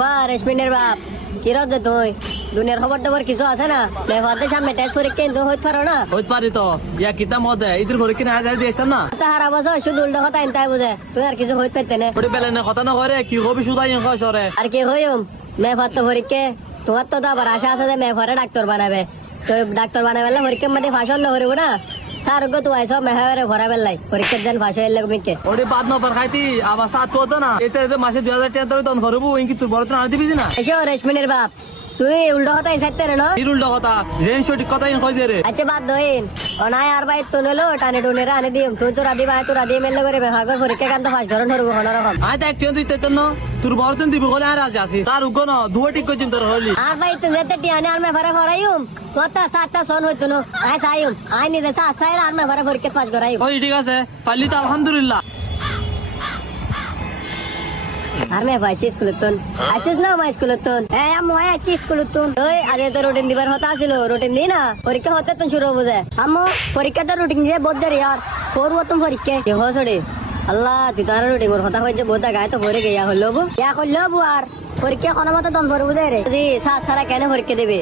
বাহ রেশমিনের বাপ। কি রদ তুই? দুনিয়ার খবর টবর কিছু আছে না? মেঘাতে সামনে টেস্ট পরীক্ষা কিন্তু হইতে পারো না? হইতে পারি তো। ইয়া কিতা মদে ইদের ঘরে কিনা হাজার দিয়েছিলাম না? তাহার বছর শুধু উল্টো কথা ইনতাই বুঝে। তুই আর কিছু হইতে পারতে না। বেলে না কথা না করে কি হবি শুধাই সরে। আর কি হইম? মেঘাত তো পরীক্ষা তোমার তো তো আবার আশা আছে যে মেঘরে ডাক্তার বানাবে। তো ডাক্তার বানাবে পরীক্ষার মধ্যে না করব না? স্যার গো তো আইসব মেঘারে ভরা বেলাই পরীক্ষার দিন ভাষা এলে মিকে ওটি বাদ নবার খাইতি। আবার সাত পদ না। এটা এতে মাসে দুই হাজার টাকা ধরে তখন করব ইনকি তোর বড় তো আনতে দিবি না? এসো রেশমিনের বাপ। তুই উল্টো কথা ইসাইতে রে না? উল্টা কথা। জেন সঠিক কথা ইন কই দে রে। আচ্ছা বাদ দইন অনাই আর বাই তো নলো টানে টুনে রানে দিম। তুই তো রাদি বাই তো রাদি মেলে করে বেহাগর পরীক্ষা কান্ত ফাঁস ধরন ধরবো কোন রকম আয় দেখ তুই দিতে না। তোর দিবি বলে আর আজ আসি তার না দুয়া ঠিক তোর হলি। আর ভাই তুমি যেতে টিয়ানে আর মে ভরে ভরাইম। কথা সাতটা সন হইতো না আই সাইম আই নিজে সাত আর মে ভরে পাস করাইম ওই ঠিক আছে। পারলি তো আলহামদুলিল্লাহ। আর মে ভাই স্কুলে তুন। আসিস না মা স্কুলে তুন? এ আম্মু আছি স্কুলে তুন? ওই আগে তো রুটিন দিবার হতা ছিল রুটিন দি না। পরীক্ষা হতে তুন শুরু বুঝে আম্মু পরীক্ষা তো রুটিন দিয়ে বহুত দেরি আর। করব তুমি পরীক্ষা কি হসড়ি আল্লাহ তুই তার রুটিন মোর কথা হইছে বহুত গায়ে তো ভরে গিয়া হলো বো ইয়া করল বো আর পরীক্ষা কোনো মতো দম ভরবো দে রে। সাত সারা কেন পরীক্ষা দেবে?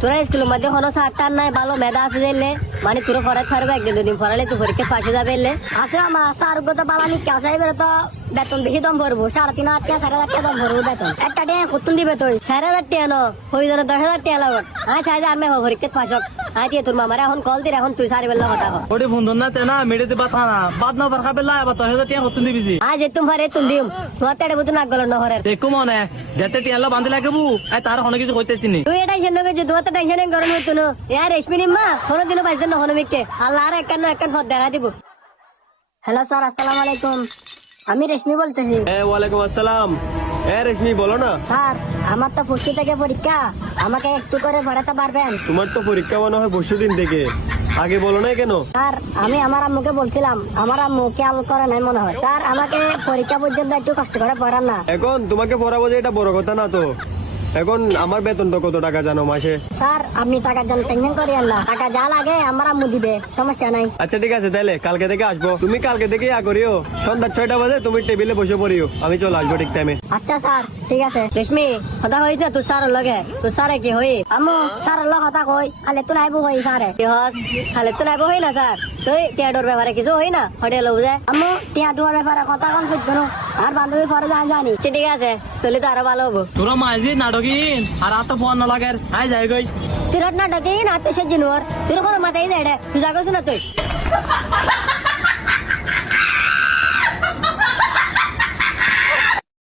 তোরা স্কুলের মধ্যে কোনো সাতটার নাই ভালো মেধা আছে দিলে মানে তোর পড়াতে পারবে একদিন দুদিন পড়ালে তুই পরীক্ষা পাশে যাবে এলে। আছে আমার স্যার তো বাবা আমি কাছে এবারে তো বেতন বেশি দম ভরবো। সাড়ে তিন হাজার টাকা সাড়ে হাজার টাকা দম ভরবো বেতন? একটা টাকা কতুন দিবে তুই। চার হাজার টাকা নো হই জন দশ হাজার টাকা লাগত। আয় চাই যে আমি পরীক্ষা পাশক আয় দিয়ে তোর মামারে এখন কল দিলে এখন তুই সারি বেলা কথা ওটি বন্ধন না তেনা মেডিতে বাত না বাদ না বারখা বেলা আবার দশ হাজার টাকা কত দিবি জি যে তুমি ফারে তুমি দিম। তোমার তেড়ে বুঝুন নাক গল নহরের। দেখো মনে যেতে টিয়ালো বান্ধি লাগবু আই তার কোনো কিছু কইতে তুই এটা টেনশন নগে তোমার তো টেনশন গরম হইতো না। ইয়ার রেশমি নিম্মা কোনো দিনও পাইছেন না হনো মিকে আল্লাহ আর একান পথ দেখা দিব। হ্যালো স্যার আসসালামু আলাইকুম। আমি রেশমি বলতেছি। এ ওয়ালাইকুম আসসালাম। এ রেশমি বলো না। স্যার আমার তো ফুসকি থেকে পরীক্ষা আমাকে একটু করে পড়াতে পারবেন তোমার তো পরীক্ষা মনে হয় দিন থেকে। আগে বলো না কেন? স্যার আমি আমার আম্মুকে বলছিলাম। আমার আম্মু খেয়াল করে নাই মনে হয়। স্যার আমাকে পরীক্ষা পর্যন্ত একটু কষ্ট করে পড়ান না। এখন তোমাকে পড়াবো যে এটা বড় কথা না তো। এখন আমার বেতন তো কত টাকা জানো মাসে? স্যার আপনি টাকার জন্য টেনশন করিয়েন না। টাকা যা লাগে আমার আম্মু দিবে সমস্যা নাই। আচ্ছা ঠিক আছে তাহলে কালকে থেকে আসব। তুমি কালকে থেকে ইয়া করিও। সন্ধ্যা ছয়টা বাজে তুমি টেবিলে বসে পড়িও। আমি চলে আসব ঠিক টাইমে আচ্ছা স্যার ঠিক আছে। রেশমি কথা হয়েছে তুই স্যার লগে? তুই স্যারে কি হই? আম্মু স্যার লগ কথা কই। খালে তুই নাইবো হই স্যারে? কি হস? খালে তুই নাইবো হই না স্যার? তুই টিয়াডোর ব্যাপারে কিছু হই না? হটে লব যে আম্মু টিয়াডোর ব্যাপারে কথা কোন শুদ্ধ আর বান্ধবী পরে জান জানি ঠিক আছে তাহলে তো আরও ভালো হব। তোরা মাঝি নাটকিন আর আত ফোন না লাগে আয় যাই গই তুই রত্না ডাকি না আত্মীয় জিনোর তোর কোনো মাথায় দেয় তুই যাগো শুনা তুই।